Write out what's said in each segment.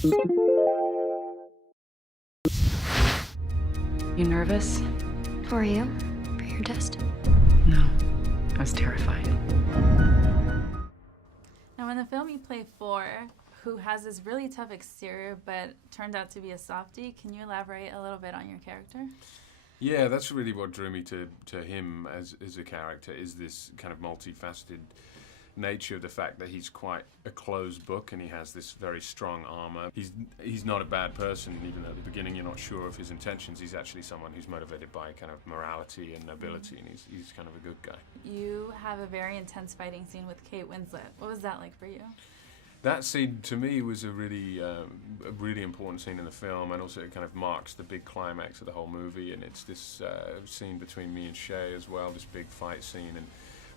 You nervous? Who are you? For your test? No, I was terrified. Now, in the film you play Four, who has this really tough exterior but turned out to be a softie, can you elaborate a little bit on your character? Yeah, that's really what drew me to him as a character, is this kind of multifaceted nature of the fact that he's quite a closed book and he has this very strong armor. He's not a bad person, even though at the beginning you're not sure of his intentions. He's actually someone who's motivated by kind of morality and nobility, and he's kind of a good guy. You have a very intense fighting scene with Kate Winslet. What was that like for you? That scene, to me, was a really important scene in the film, and also it kind of marks the big climax of the whole movie, and it's this scene between me and Shay as well, this big fight scene, and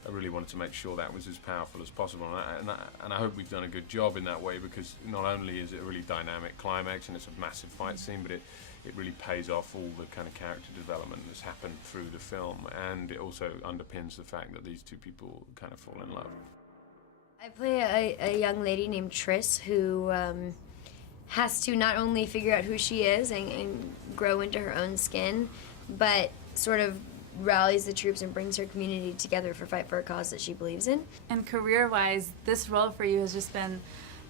I really wanted to make sure that was as powerful as possible, and I hope we've done a good job in that way, because not only is it a really dynamic climax and it's a massive fight scene, but it really pays off all the kind of character development that's happened through the film, and it also underpins the fact that these two people kind of fall in love. I play a young lady named Triss who has to not only figure out who she is and grow into her own skin, but sort of rallies the troops and brings her community together for fight for a cause that she believes in. And career-wise, this role for you has just been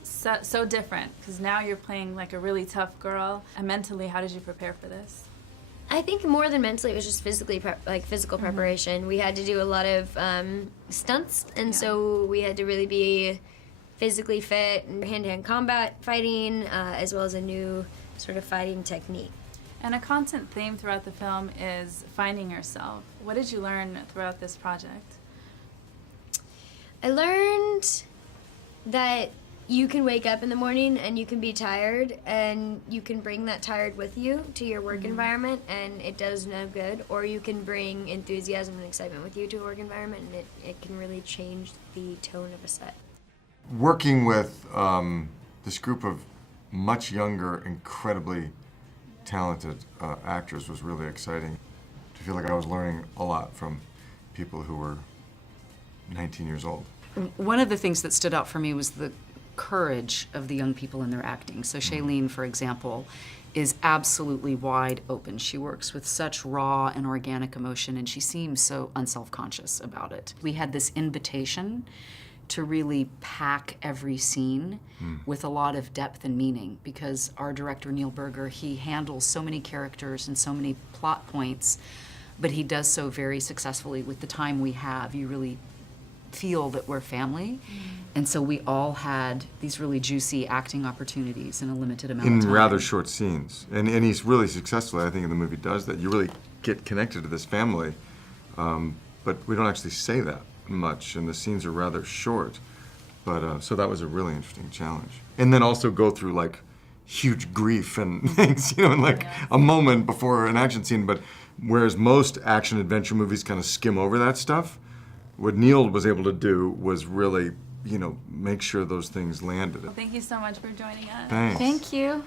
so different, because now you're playing like a really tough girl. And mentally, how did you prepare for this? I think more than mentally, it was just physical preparation. We had to do a lot of stunts, and so we had to really be physically fit and hand-to-hand combat fighting, as well as a new sort of fighting technique. And a constant theme throughout the film is finding yourself. What did you learn throughout this project? I learned that you can wake up in the morning and you can be tired, and you can bring that tired with you to your work environment, and it does no good. Or you can bring enthusiasm and excitement with you to a work environment, and it can really change the tone of a set. Working with this group of much younger, incredibly talented actors was really exciting. To feel like I was learning a lot from people who were 19 years old. One of the things that stood out for me was the courage of the young people in their acting. So Shailene, for example, is absolutely wide open. She works with such raw and organic emotion, and she seems so unself-conscious about it. We had this invitation to really pack every scene with a lot of depth and meaning, because our director, Neil Berger, he handles so many characters and so many plot points, but he does so very successfully. With the time we have, you really feel that we're family. And so we all had these really juicy acting opportunities in a limited amount of time. In rather short scenes. And he's really successful, I think, in the movie does that. You really get connected to this family, but we don't actually say that much, and the scenes are rather short. But so that was a really interesting challenge. And then also go through like huge grief and things, you know, in like a moment before an action scene. But whereas most action adventure movies kind of skim over that stuff, what Neil was able to do was really, you know, make sure those things landed. Well, thank you so much for joining us. Thanks. Thank you.